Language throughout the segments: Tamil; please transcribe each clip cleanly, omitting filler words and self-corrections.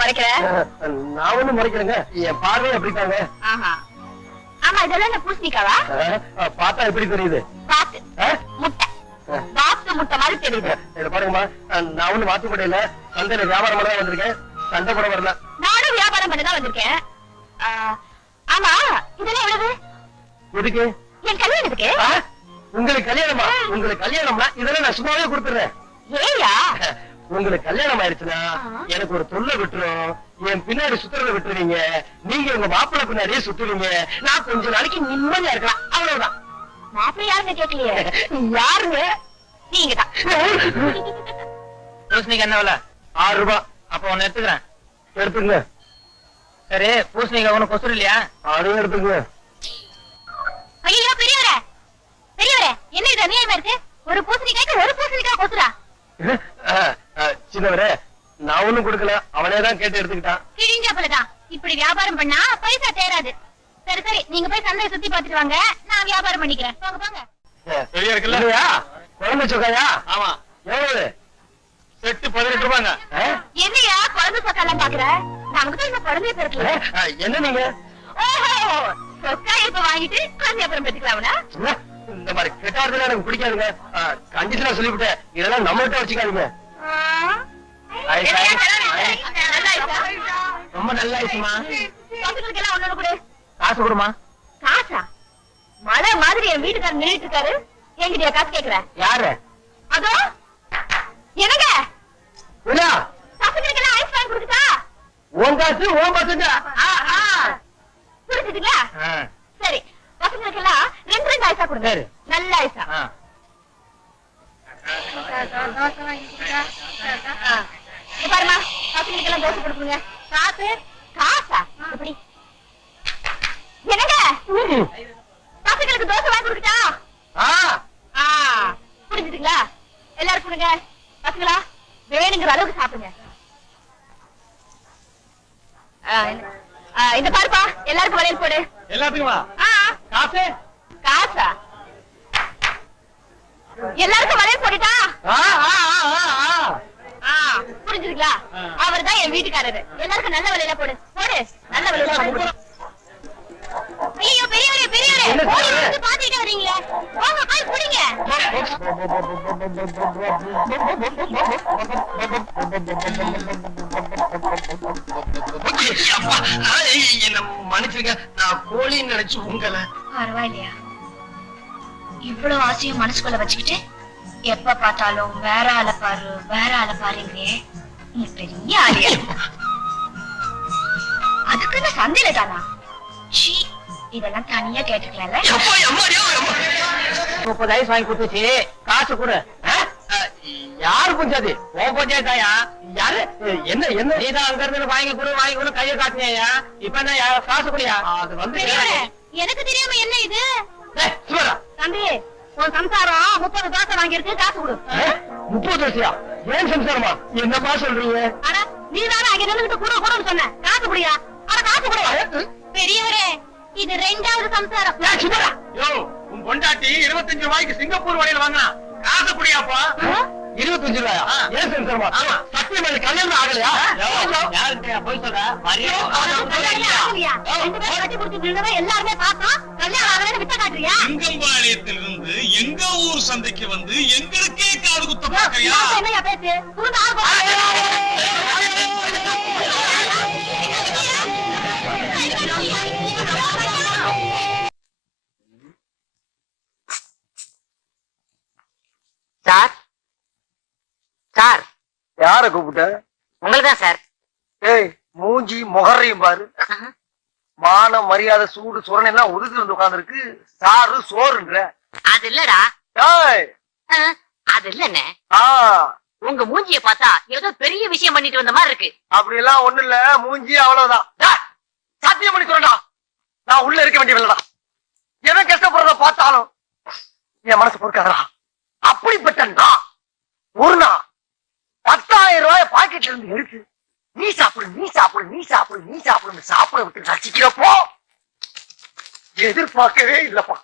முறைக்கிற? நான் ஒண்ணும் முறைக்கிறேங்க, என் பார்வையை அப்படித்தாங்க. ஆமா, இதெல்லாம் என்ன பூசணிக்காவா? பார்த்தா எப்படி தெரியுது? பாத்து முட்டை, பாத்து முட்டை மாதிரி தெரியுது. பாருங்கம்மா, நான் ஒண்ணு மாத்தி போடையில, சந்தையில வியாபாரம் பண்ண தான் வந்திருக்கேன், சண்டை போட வரல. நானும் வியாபாரம் பண்ணதான் வந்திருக்கேன். ஆமா, இதெல்லாம் எவ்வளவு? எதுக்கு? என் கல்யாணத்துக்கு. உங்களுக்கு கல்யாணமா? உங்களுக்கு கல்யாணம்னா இதெல்லாம் நான் சும்மாவே கொடுத்துறேன். ஏயா? உங்களுக்கு கல்யாணம் ஆயிடுச்சுன்னா எனக்கு ஒரு தொல்லை விட்டுரும், என் பின்னாடி சுத்துறத விட்டுருவீங்க, நீங்க உங்க மாப்பிள்ளை பின்னாடியே சுத்துவீங்க, நான் கொஞ்ச நாளைக்கு நிம்மதியா இருக்கலாம், அவ்வளவுதான். மாப்பிள்ளை யாருங்க கேட்கலையே? யாருங்க? நீங்க தான். பூசணிக்கு என்ன விலை? 6 ரூபாய். அப்ப ஒண்ணு எடுத்துக்கிறேன். எடுத்துங்க. சரி, பூசணிக்கு ஒண்ணு கொசுறு இல்லையா? அதையும் எடுத்துங்க. ஐயோ பெரியவரே, பெரியவரே, என்ன இது அநியாயமா இருக்கு? ஒரு பூசணிக்காய்க்கு ஒரு பூசணிக்காய் கொசுரா? சின்னவரே, நான் ஒண்ணும் கொடுக்கல, அவனேதான் கேட்டு எடுத்துக்கிட்டான். கிழிஞ்ச போலதான். இப்படி வியாபாரம் பண்ணா பைசா தேராது. சரி சரி, நீங்க போய் சந்தையை சுத்தி பாத்துட்டு வாங்க, நான் வியாபாரம் பண்ணிக்கிறேன். போங்க போங்க. பெரிய இருக்குல்ல? குழந்தை சொக்காயா? ஆமா. எவ்வளவு? செட்டு 18 ரூபாங்க. என்னையா குழந்தை சொக்கெல்லாம் பாக்குற? நமக்கு தான் இந்த குழந்தைய பிறக்கல. என்ன நீங்க? ஓஹோ, சொக்கா இப்ப வாங்கிட்டு குழந்தை அப்புறம் பெற்றுக்கலாம்னா? இந்த மாதிரி கெட்டார்லாம் எனக்கு பிடிக்காதுங்க. கண்டிஷனா சொல்லிவிட்டேன், இதெல்லாம் நம்மகிட்ட வச்சுக்காதீங்க. ரொம்ப நல்ல ஐசுமா. பசங்களுக்கெல்லாம் ஒண்ணு கொடு. காசு கொடுமா. காசா? மழை மாதிரி என் வீட்டுக்காரர் நின்றுட்டு இருக்காரு, என்கிட்ட காசு கேக்குற? யாரு? அதோ என்னங்க, என்ன? பசங்களுக்கெல்லாம் ஐஸ் வாங்கி கொடுத்துட்டா? உன் காசு உன் பசங்க. புரிஞ்சுதுங்களா? சரி, பசங்களுக்கெல்லாம் 2 ஐஸா கொடுங்க. நல்ல ஐஸா. பாருமா, பசங்களுக்கெல்லாம் தோசை கொடுக்குங்க. காசு? காசா? எப்படி? என்னங்க, பசங்களுக்கு தோசை வாங்கி கொடுத்துட்டா? புரிஞ்சுதுங்களா? எல்லாரும் கொடுங்க. பசங்களா, வேணுங்கிற அளவுக்கு சாப்பிடுங்க. இந்த பாருப்பா, எல்லாருக்கும் வளையல் போடு. எல்லாத்துக்குமா? காசு? காசா? எல்லாருக்கும் வளையல் போட்டுட்டா? புரிஞ்சுதுங்களா? அவர் தான் என் வீட்டுக்காரரு. எல்லாருக்கும் நல்ல வளையல போடு. போடு, நல்ல வளையல. ஐயோ பெரியவரே, பெரியவரே, பாத்துக்கிட்டே வரீங்களே, வாங்க போய் குடிங்க. என்ன மன்னிச்சுங்க, நான் கோழின்னு நினைச்சு உங்களை. பரவாயில்லையா? இவ்வளவு ஆசையும் மனசுக்குள்ள வச்சுக்கிட்டு எப்ப பார்த்தாலும் வேற ஆளை பாரு வேற ஆளை பாருங்க. நீ பெரிய ஆளியா? அதுக்குன்னு சந்தையில தானா? இதெல்லாம் தனியா கேட்டுக்கலாம்ல. 30 ஐஸ் வாங்கி கொடுத்துச்சு, காசு கொடு. யாரு பஞ்சாதி? உன் பஞ்சாயத்தாயா? யாரு? என்ன என்ன? நீதான் அங்க இருந்து வாங்கி கொடு கையை காட்டினியா? இப்ப என்ன காசு குடியா? அது வந்து எனக்கு தெரியாம என்ன இது? சுவரா தம்பி, உன் சம்சாரம் 30 தோசை வாங்கியிருக்கு, காசு கொடு. 30 தோசையா? ஏன் சம்சாரமா? என்னப்பா சொல்றீங்க? ஆனா நீ தானே அங்க நின்னுட்டு கூட கூட சொன்ன, காசு குடியா? ஆனா காசு குடு. பெரியவரே, இது 2வது சம்சாரம். உன் பொண்டாட்டி 25 ரூபாய்க்கு சிங்கப்பூர் வரையில வாங்கினா, காசு குடியாப்பா? 25 ரூபாயா? ஏன் சம்சாரமா? சத்தியம் அது கல்யாணம் ஆகலையா? போய் சொல்ற எல்லாருமே பார்த்தோம், கல்யாணம் ஆகலன்னு விட்ட காட்டுறியா? சிங்கம்பாளையத்திலிருந்து எங்க ஊர் சந்தைக்கு வந்து எங்களுக்கே காது குத்த பாக்கறியா? என்னையா பேச்சு? Sir, sir. யார கூப்பிட்ட? உங்களுக்குதான் சார். ஏய், மூஞ்சி முகரையும் பாரு. மான மரியாதை சூடு சுரணை எல்லாம் ஒதுக்கி வந்து உட்கார்ந்து இருக்கு. சாரு சோறுன்ற. அது இல்லடா. ஏய், அது இல்லன்னு. ஆ, உங்க மூஞ்சிய பார்த்தா ஏதோ பெரிய விஷயம் பண்ணிட்டு வந்த மாதிரி இருக்கு. அப்படி எல்லாம் ஒண்ணு இல்ல, மூஞ்சி அவ்வளவுதான். சத்தியம் பண்ணி சொல்றா, நான் உள்ள இருக்க வேண்டியவில்லடா. எவன் கஷ்டப்படுறத பார்த்தாலும் என் மனசு பொறுக்காதா. அப்படிப்பட்ட நான் ஒரு நாள் 10,000 ரூபாய் பாக்கெட்ல இருந்து எடுத்து நீ சாப்பிடு நீ சாப்பிடு நீ சாப்பிடு நீ சாப்பிடு சாப்பிட விட்டு ரசிக்கிறப்போ எதிர்பார்க்கவே இல்லப்பா.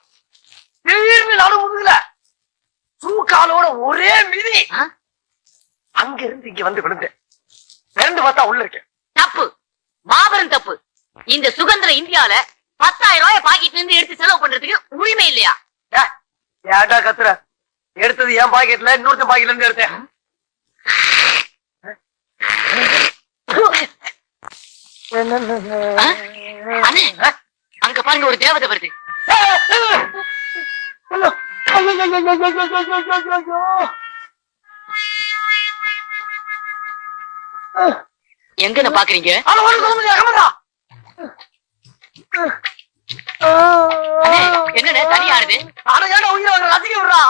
திடீர்னு நடு முதுகுல சூக்காலோட ஒரே மிதி. அங்க இருந்து இங்க வந்து விழுந்தேன். பிறந்து பார்த்தா உள்ள இருக்கேன். நான் மாபெரும் தப்பு. இந்த சுதந்திர இந்தியால 10,000 ரூபாய் பாக்கெட்ல இருந்து எடுத்து செலவு பண்றதுக்கு உரிமை இல்லையா? ஏன்டா கத்துற? எடுத்தது என் பாக்கெட்ல, இன்னொருத்த பாக்கெட்ல இருந்து எடுத்தேன். அண்ணே, அங்க பாருங்க, ஒரு தேவதை வருது. எங்க பாக்குறீங்க? என்ன தனியாருது? உயிரை ரசிக்க விடுறா.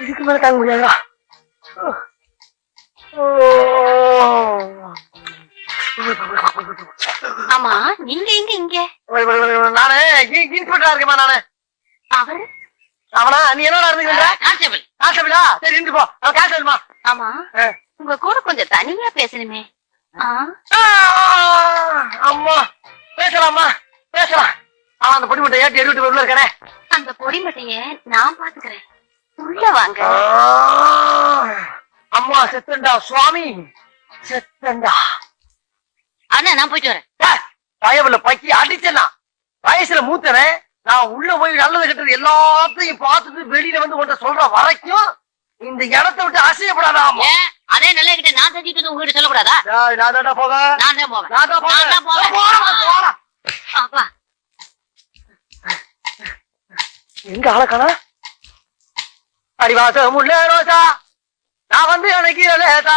இதுக்கு மேல தாங்க முடியாதா? ஆமா, நீங்க எங்க இங்க? நானு இன்ஸ்பெக்டரா இருக்கேமா. நானு அவரு அவனா? நீ என்னடா இருந்துக்கிற? கான்ஸ்டபிள். கான்ஸ்டபிளா? சரி இருந்து போ. அவன் கான்ஸ்டபிள்மா. ஆமா, உங்க கூட கொஞ்சம் தனியா பேசணுமே. அம்மா பேசலாமா? பேசலாம். அந்த பொடி மட்டும் ஏற்றி எரிவிட்டு உள்ள இருக்கானே. அந்த பொடி மட்டைய நான் பாத்துக்கிறேன். உள்ள வாங்க. அம்மா செத்தண்டா சுவாமி, செத்தண்டா. அண்ணா, நான் போயிட்டு வரேன். பயவுல பக்கி அடிச்சனா வயசுல மூத்தவன். நான் உள்ள போய் நல்லது கெட்டது எல்லாத்தையும் பார்த்துட்டு வெளியில வந்து உன்கிட்ட சொல்ற வரைக்கும் இந்த இடத்தை விட்டு அசையப்படாதாமா. அதே நல்ல கிட்ட நான் செஞ்சுட்டு உங்ககிட்ட சொல்லக்கூடாதா? நான் தாண்டா போவேன். நான் தான் போவேன். நான் தான் போவேன். அப்பா, எங்க ஆளக்கானா? அடிவாசம் உள்ள ரோசா, நான் வந்து எனக்கு லேசா,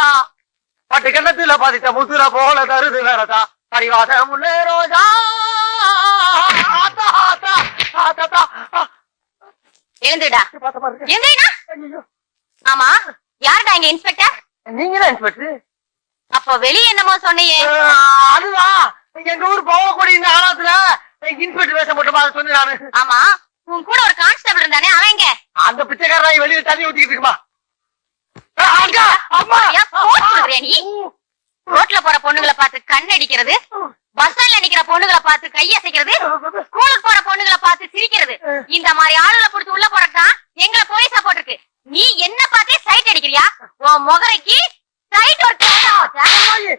பட்டு கண்ணத்துல பாதித்த முசுர போல தருது வேறதா. அடிவாசம் உள்ள ரோசா. எழுந்துடா. எங்கடா? ஆமா, யாருடா இங்க இன்ஸ்பெக்டர்? நீங்க தான் இன்ஸ்பெக்டர்? அப்ப வெளிய என்னமோ சொன்னியே? அதுதான் எங்க ஊர் போகக்கூடிய இந்த காலத்துல இன்ஸ்பெக்டர் வேஷம் போட்டு பார்த்து சொன்னேன் நானு. ஆமா, உன் கூட ஒரு கான்ஸ்டபிள் இருந்தானே, அவன் எங்க? அந்த பிச்சைக்காரன் வெளியில தண்ணி ஊத்திக்கிட்டு இருக்குமா. நீ ரோட்ல போற பொண்ணுங்களை பார்த்து கண் அடிக்கிறது, பஸ் ஸ்டாண்ட்ல நிக்கிற பொண்ணுங்களை பார்த்து கையசைக்கிறது, ஸ்கூலுக்கு போற பொண்ணுங்களை பார்த்து சிரிக்கிறது, இந்த மாதிரி ஆளுகளை புடிச்சு உள்ள போறதுதான் எங்களை போலீஸா போட்டிருக்கு. நீ என்ன பார்த்தே சைட் அடிக்கிறியா? உன் முகரைக்கு சைட் ஒரு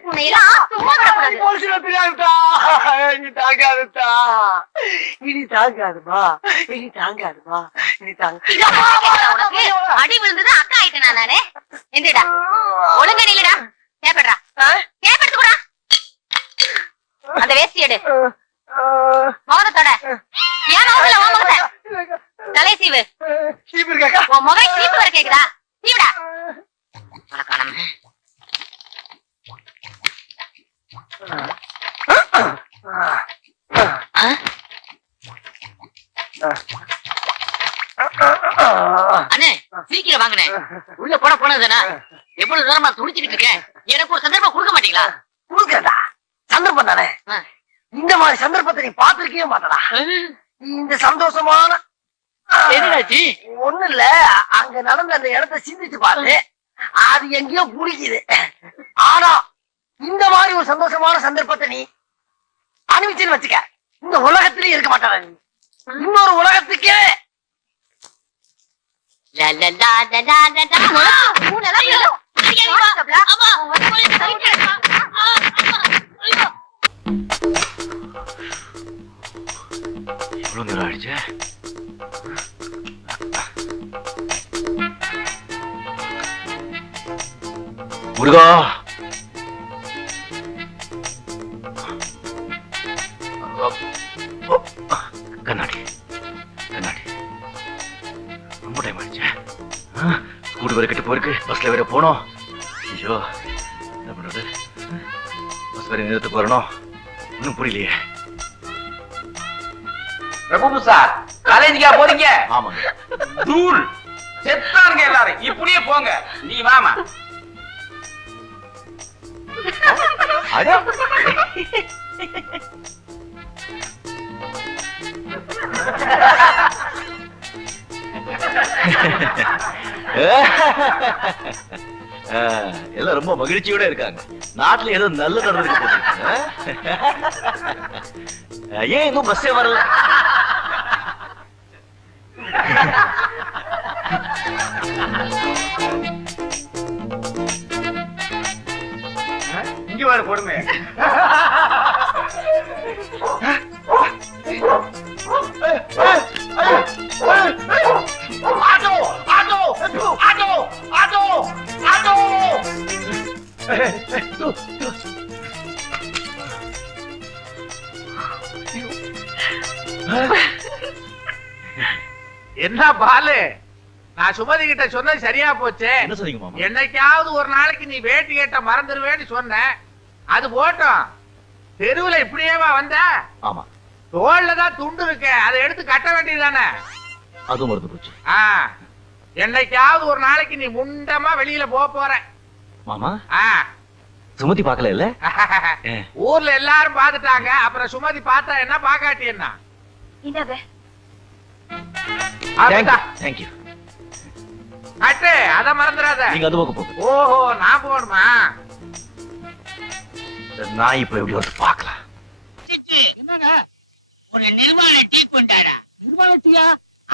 உன்னை எல்லாம் சும்மா விடக்கூடாது. இனி தாங்காதுமா, இனி தாங்காதுமா, இனி தாங்காதுமா, இனி உனக்கு அடி விழுந்தது அக்கா ஆயிட்டேனா நானு? எந்திரடா, ஒழுங்க நில்லுடா. தேப்படுறா, தேப்படுத்துக்கூடா. அந்த வேஷ்டி எடு, முகத்தோட. ஏன் முகத்துல உன் முகத்தை தலை சீவு. உன் முகை சீப்பு வர கேக்குதா? சீவுடா. அண்ணே, சீக்கிரம் வாங்கண்ணே. உள்ள போனதுதானா? எவ்வளவு நேரமா துடிச்சுக்கிட்டு இருக்கேன். எனக்கு ஒரு சந்தர்ப்பம் கொடுக்க மாட்டீங்களா? கொடுக்கறதா? சந்தர்ப்பம் தானே. இந்த மாதிரி சந்தர்ப்பத்தை நீ பாத்திருக்கவே மாட்டடா. இந்த சந்தோஷமான என்னாச்சு? ஒண்ணு இல்ல, அங்க நடந்த அந்த இடத்தை சிந்திச்சு பாரு. அது எங்கேயோ புடிக்குது. ஆனா இந்த மாதிரி ஒரு சந்தோஷமான சந்தர்ப்பத்தை நீ அனுபவிச்சுன்னு வச்சுக்க, இந்த உலகத்திலே இருக்க மாட்டாடா. நீ இன்னொரு உலகத்துக்கே எவ்வளவு நேரம் ஆயிடுச்சு? முருகா, கண்ணாடி கண்ணாடி. ரொம்ப டைம் ஆயிடுச்சு. ஸ்கூல் வேற கிட்ட போயிருக்கு, பஸ்ல வேற போனோம். ஐயோ, என்ன பண்றது? பஸ் வேற நிறுத்த போறணும். இன்னும் புரியலையே. பிரபு சார், காலேஜுக்கா போறீங்க? ஆமாங்க. தூள் செத்தானுங்க எல்லாரும். இப்படியே போங்க. நீ வாமா. அட, எல்லாம் ரொம்ப மகிழ்ச்சியோட இருக்காங்க. நாட்டுல ஏதோ நல்ல நடந்திருக்கு போல இருக்கு. ஏன் இன்னும் பஸ்ஸே வரல? இங்க வர கொடுமை. Auto auto auto auto auto. என்ன பாலு, நான் சுமதி கிட்ட சொன்னது சரியா போச்சு. என்ன சொன்னீங்க மாமா? என்னைக்காவது ஒரு நாளைக்கு நீ வேட்டி கேட்ட மறந்துடுவேன்னு சொன்ன. அது போட்டோம், தெருவுல இப்படியேவா வந்த? ஆமா, தோல்ல தான் துண்டு இருக்கு, அதை எடுத்து கட்ட வேண்டியதுதானே. அதுவும் மறந்து போச்சு. என்னைக்காவது ஒரு நாளைக்கு நீ முண்டமா வெளியில போற. மாமா சுமதி பாக்கல இல்ல? ஊர்ல எல்லாரும் பாத்துட்டாங்க, அப்புறம் சுமதி பார்த்தா என்ன பாக்காட்டி என்ன? இந்தாங்க. தேங்க்யூ. கட்டு, அத மறந்துடாத. நீங்க அது பக்கம் போங்க. ஓஹோ, நான் போகணுமா? நான் இப்ப எப்படி வந்து பாக்கலாம். என்னங்க ஒரு நிர்வாண டீ கொண்டாடா. நிர்வாண டீயா?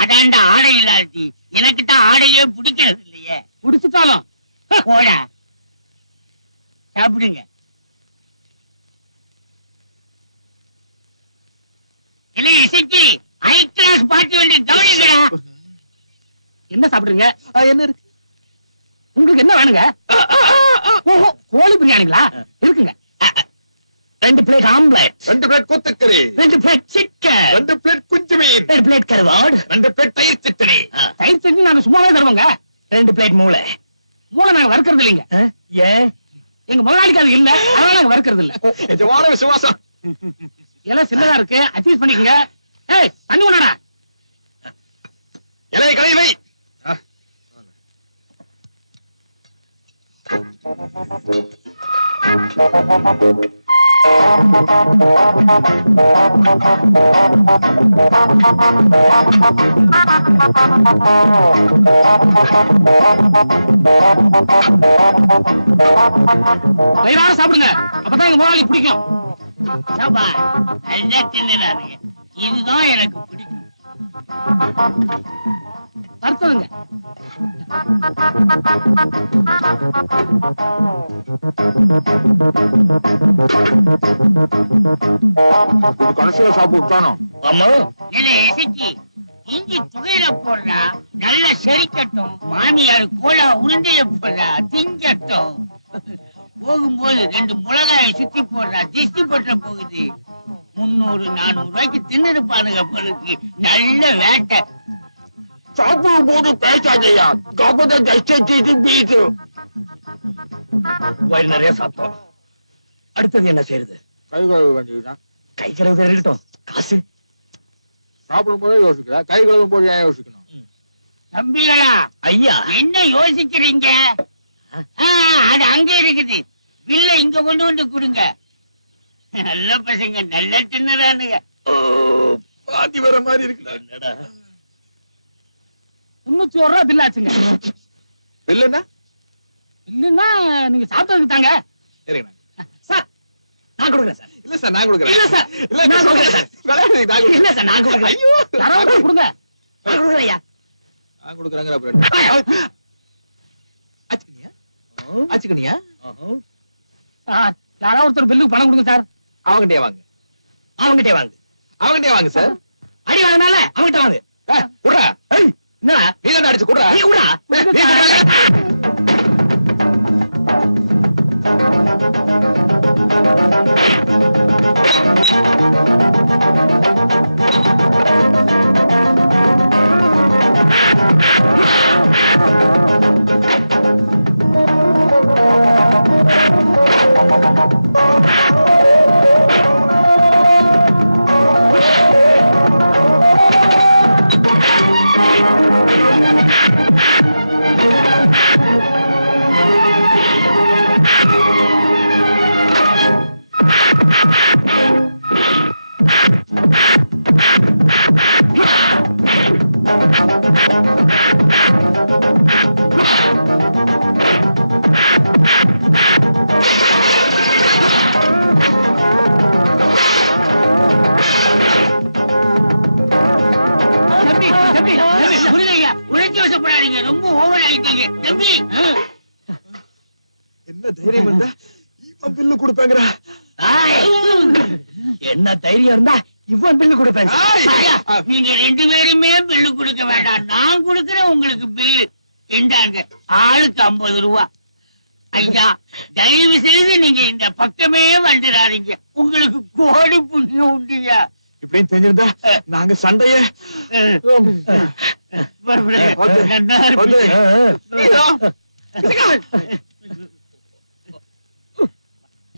அதாண்டா ஆடை இல்லாத டீ. எனக்கு தான் ஆடையே பிடிக்கிறது இல்லையே. பிடிச்சிட்டாலும் போடா, சாப்பிடுங்க. இல்லை இசைக்கு ஹை கிளாஸ் பார்ட்டி வந்து கவனிக்கடா. என்ன சாப்பிடுறீங்க? என்ன இருக்கு உங்களுக்கு? என்ன வேணுங்க? ஓஹோ, கோழி பிரியாணிங்களா? இருக்குங்க. 2 பிளேட் ஆம்லெட், 2 பிளேட் கொத்துக்கறி, 2 பிளேட் சிக்கன், 2 பிளேட் குஞ்சு மீன், 2 பிளேட் கருவாடு, 2 பிளேட் தயிர் சட்னி. தயிர் சட்னி நாங்க சும்மாவே தருவோங்க. 2 பிளேட் மூளை. மூளை நாங்க வறுக்கிறது இல்லைங்க. ஏன்? எங்க முதலாளிக்கு அது இல்ல, அதனால நாங்க வறுக்கிறது இல்ல. எஜமான விசுவாசம். எல்லாம் சின்னதா இருக்கு, அட்ஜஸ்ட் பண்ணிக்கங்க. ஏய், தண்ணி கொண்டாடா. இலை கலை வை. வயிறார சாப்பிடுங்க, அப்பதான் எங்க முதலாளி பிடிக்கும். நல்லா தின்னுறாருங்க, இதுதான் எனக்கு பிடிக்கும். வருத்ததுங்க. கடைசியில சாப்பிட்டானோ? ஆமா. இல்ல இசைக்கு இஞ்சி துகையில போடுறா, நல்லா செரிக்கட்டும். மாமியார் கோலா உருண்டையில போடுறா, திங்கட்டும். போகும்போது 2 மிளகாயை சுத்தி போடுறா, திஷ்டி பற்ற போகுது. 300-400 ரூபாய்க்கு தின்னுருப்பானுங்க பொழுது. நல்ல வேட்டை. சாப்பிடும் போது பேசாதையா, கபத தஷ்டி பீசு. வயிறு நிறைய சாப்பிட்டோம், அடுத்தது என்ன செய்யறது? கை கழுவ வேண்டியதுதான். கை கழுவு இருக்கட்டும், காசு சாப்பிடும் போதே யோசிக்கிறா, கை கழுவும் போது ஏன் யோசிக்கணும்? தம்பிகளா, ஐயா என்ன யோசிக்கிறீங்க? அது அங்க இருக்குது, பில்ல இங்க கொண்டு வந்து கொடுங்க. நல்ல பசங்க, நல்ல தின்னறானுங்க. பாத்தி வர மாதிரி இருக்குடா. 301 ரூபா பில் ஆச்சுங்க. இல்லன்னா இல்லன்னா நீங்க சாப்பிட்டதுக்கு தாங்க. சார் நான் கொடுக்குறேன் சார். இல்ல சார், நான் கொடுக்குறேன். இல்ல சார், இல்ல நான் கொடுக்குறேன் சார். இல்ல சார், நான் கொடுக்குறேன். ஐயோ, யாராவது கொடுங்க. நான் கொடுக்குறேன் ஐயா. நான் கொடுக்குறேங்கிற அப்புறம் ஆச்சுக்கணியா? யாராவது ஒருத்தர் பில்லுக்கு பணம் கொடுங்க சார். அவங்கிட்டே வாங்க, அவங்ககிட்டே வாங்க. அவங்கிட்டே வாங்க சார். அடி வாங்கினால அவங்ககிட்ட வாங்க. குடுறா. என்னடா நீ தான் அடிச்சு குடுறா. நீ குடுறா. உணர்ச்சி வசப்படாதீங்க, ரொம்ப ஓவர் ஆயிட்டீங்க தம்பி. என்ன தைரியம் இருந்தா இவன் பில்லு கொடுப்பாங்கடா. என்ன தைரியம் இருந்தா இவன் பில்லு கொடுப்பேன். ஐயா, நீங்க 2 பேருமே பில்லு கொடுக்க வேண்டாம், நான் கொடுக்கிறேன் உங்களுக்கு பில்லு. இந்தாங்க, ஆளுக்கு 50 ரூபா. ஐயா, தயவு செய்து நீங்க இந்த பக்கமே வந்துடாதீங்க, உங்களுக்கு கோடி புண்ணியம் உண்டுயா. இப்படின்னு தெரிஞ்சிருந்தா நாங்க சண்டைய நன்னா இருப்பீங்க.